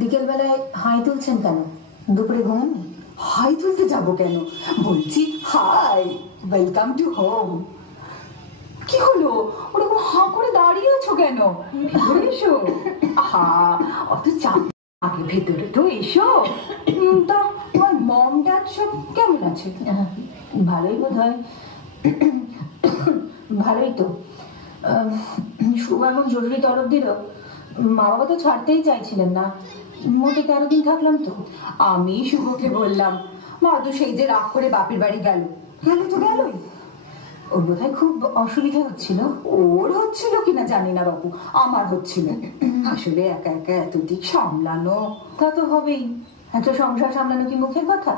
বিকেল বেলায় হাই তুলছেন কেন? দুপুরে ঘুমাননি? হাই তুলতে যাবো কেন, বলছি হাই, ওয়েলকাম টু হোম। কি হলো, ওরকম হাঁ করে দাঁড়িয়ে আছো কেন? এসো। হা, অত চাপ আগে ভেতরে তো এসো। তা তোমার মম ড্যাড সব কেমন আছে? ভালোই বোধ হয়। ভালোই তো। শুভ এমন জরুরি তরফ দিল, মা বাবা তো ছাড়তেই চাইছিলেন না। মোটে 13 দিন থাকলাম তো। আমি শুভকে বললাম, মা তো সেই যে রাগ করে বাপের বাড়ি গেল। গেল তো গেলই। ওর বোধহয় খুব অসুবিধা হচ্ছিল। ওর হচ্ছিল কিনা জানি না বাবু, আমার হচ্ছিল। আসলে একা একা এত দিক সামলানো। তা তো হবেই, একটা সংসার সামলানো কি মুখের কথা?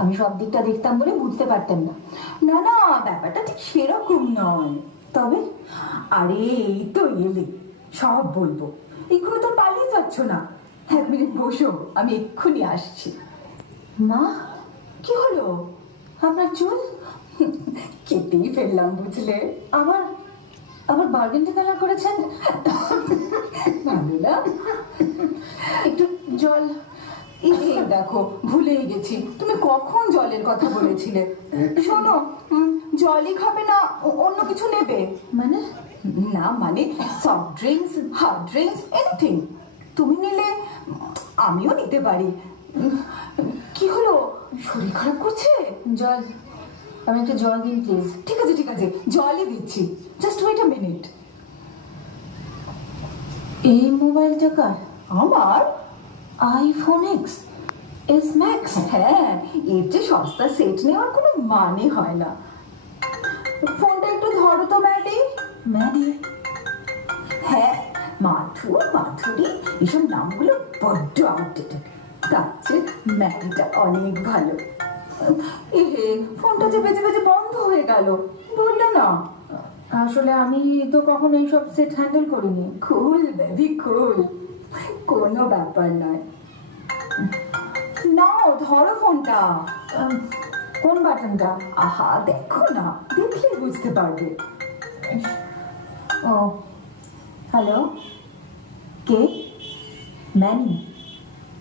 আমি সব দিকটা দেখতাম বলে বুঝতে পারতাম না। না না, ব্যাপারটা ঠিক সেরকম নয়। তবে আরে এই তো এলে, সব বলবো। এক্ষুনি তো পালিয়ে যাচ্ছ না? 1 মিনিট বসো, আমি এক্ষুনি আসছি। মা, কি হলো? আপনার চুল কেটেই ফেললাম বুঝলে। আবার আবার বার্গেন্ডি কালার করেছেন, ভালো না? একটু জল। এই দেখো, ভুলেই গেছি, তুমি কখন জলের কথা বলেছিলে। শোনো, জলই খাবে না অন্য কিছু নেবে? মানে? না মানে soft drinks, hard drinks, anything. তুমি নিলে আমিও নিতে পারি। কি হলো, শরীর খারাপ করছে? জল, আমি একটু জল দিন প্লিজ। ঠিক আছে ঠিক আছে, জলই দিচ্ছি, জাস্ট ওয়েট আ মিনিট। এই মোবাইলটা কার? আমার আইফোন এক্স এস ম্যাক্স। হ্যাঁ, এর যে সস্তা সেট নেওয়ার কোনো মানে হয় না। ফোনটা একটু ধরো তো ম্যাডি। ম্যাডি? হ্যাঁ, মাথু, মাথুরি, এসব নামগুলো বড্ড আউটডেটেড। তার চেয়ে ম্যাডিটা অনেক ভালো। এহে, ফোনটা যে বেজে বেজে বন্ধ হয়ে গেল, বললে না। আসলে আমি তো কখনো এইসব সেট হ্যান্ডেল করিনি। কুল বেবি কুল, কোনো ব্যাপার নয়। নাও ধরো ফোনটা। কোন বাটনটা? আহা দেখো না, দেখলে বুঝতে পারবে। ও, হ্যালো, কে? ম্যানি?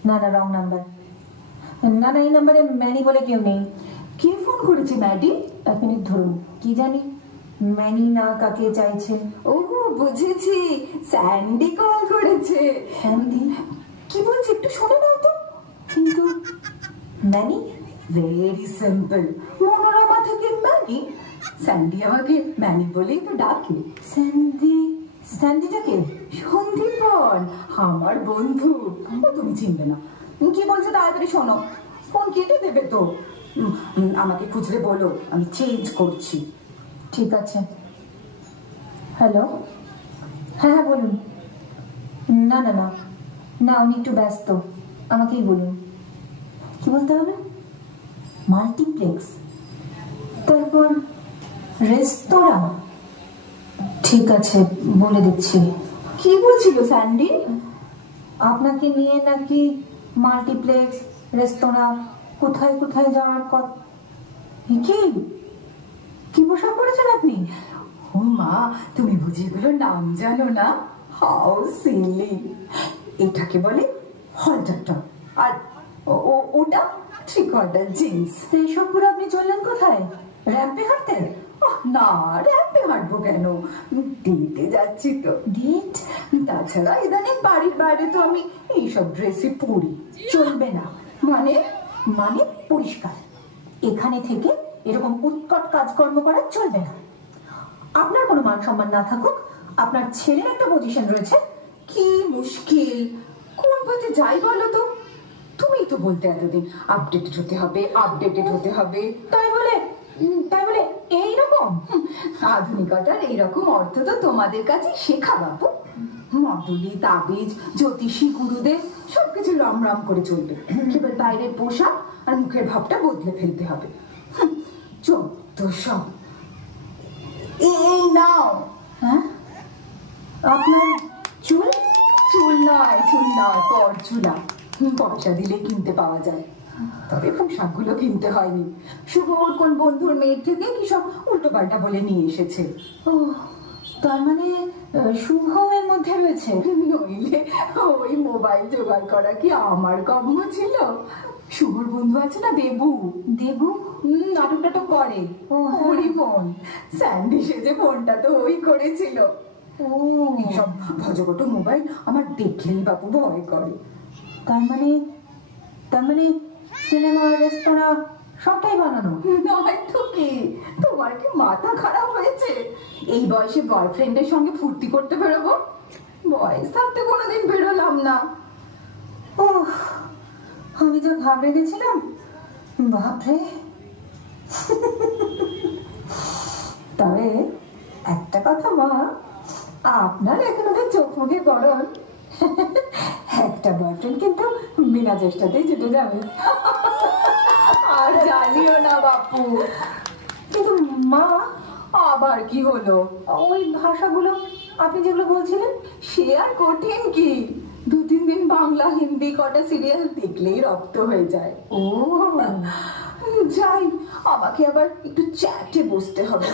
না না, রং নাম্বার। না না, এই নাম্বারে ম্যানি বলে কেউ নেই। কে ফোন করেছে ম্যাডি? 1 মিনিট ধরুন, কি জানি ম্যানি না কাকে চাইছে। ও বুঝেছি, স্যান্ডি কল করেছে। স্যান্ডি? কি বলছে একটু শুনে নাও তো। কিন্তু ম্যানি? ভেরি সিম্পল, মনোরমা থেকে ম্যানি। স্যান্ডি আমাকে ম্যানি বলেই তো ডাকে। স্যান্ডি? স্যান্ডিটা কে? সন্দীপন, আমার বন্ধু। ও তুমি চিনবে না। কি বলছে তাড়াতাড়ি শোনো, ফোন কেটে দেবে তো। আমাকে খুঁজলে বলো, আমি চেঞ্জ করছি। ঠিক আছে। হ্যালো, হ্যাঁ হ্যাঁ বলুন। না না না না, উনি একটু ব্যস্ত, আমাকেই বলুন। কি বলতে হবে? মাল্টিপ্লেক্স, তারপর রেস্তোরাঁ। ঠিক আছে, বলে দিচ্ছি। কি বলছিল স্যান্ডি? আপনাকে নিয়ে নাকি মাল্টিপ্লেক্স, রেস্তোরাঁ, কোথায় কোথায় যাওয়ার কথা। কি কি পোশাক পরেছেন আপনি? ও মা, তুমি বুঝি এগুলোর নাম জানো না? How silly. এটাকে বলে হলটার টপ, আর ওটা 3/4 জিন্স। এইসব করে আপনি চললেন কোথায়? র্যাম্পে হাঁটতে? না, র্যাম্পে হাঁটবো কেন, ডেটে যাচ্ছি তো। ডেট? তাছাড়া ইদানিং বাড়ির বাইরে তো আমি এইসব ড্রেসই পরি। চলবে না। মানে? মানে পরিষ্কার, এখানে থেকে এরকম উৎকট কাজকর্ম করা চলবে না। আপনার কোনো মান সম্মান না থাকুক, আপনার ছেলের একটা পজিশন রয়েছে। কি মুশকিল, কোন পথে যাই বলো তো? তুমি তো বলতে এতদিন আপডেটেড হতে হবে, আপডেটেড হতে হবে। তাই বলে এইরকম আধুনিকতার এইরকম অর্থ তো তোমাদের কাছে শেখা বাবু। মাদুলি, তাবিজ, জ্যোতিষী, গুরুদেব সবকিছু রাম রাম করে চলবে। কেবল বাইরের পোশাক আর মুখের ভাবটা বদলে ফেলতে হবে। চোদ্দ সব। এই নাও। হ্যাঁ, আপনার চুল? চুল নয়, চুল নয়, পরচুলা। পয়সা দিলে কিনতে পাওয়া যায়, তবে পোশাকগুলো কিনতে হয়নি। শুভ ওর কোন বন্ধুর মেয়ের থেকে কি সব উল্টো পাল্টা বলে নিয়ে এসেছে। ও, তার মানে শুভ এর মধ্যে রয়েছে। নইলে ওই মোবাইল জোগাড় করা কি আমার কর্ম ছিল? শুভর বন্ধু আছে না, দেবু। দেবু? নাটক টাটক করে। ও, হ্যাঁ। ওরই ফোন। স্যান্ডি সেজে ফোনটা তো ওই করেছিল। ও, সব ভজগট মোবাইল আমার দেখলেই বাপু ভয় করে। তার মানে সিনেমা, রেস্তোরাঁ সবটাই বানানো। নয় তো কি, তোমার কি মাথা খারাপ হয়েছে? এই বয়সে বয়ফ্রেন্ডের সঙ্গে ফুর্তি করতে বেরোবো? বয়স থাকতে কোনোদিন বেরোলাম না। ও, আমি তো ঘাবড়ে গেছিলাম, বাপরে। তবে একটা কথা মা, আপনার এখন ওদের চোখ মুখে পড়ন, একটা বয়ফ্রেন্ড কিন্তু বিনা চেষ্টাতেই জুটে যাবে। আর জ্বালিও না বাপু। কিন্তু মা, আবার কি হলো? ওই ভাষাগুলো আপনি যেগুলো বলছিলেন, সে আর কঠিন কি? 2-3 দিন বাংলা হিন্দি কটা সিরিয়াল দেখলেই রক্ত হয়ে যায়। ও যাই, আমাকে আবার একটু চ্যাটে বসতে হবে।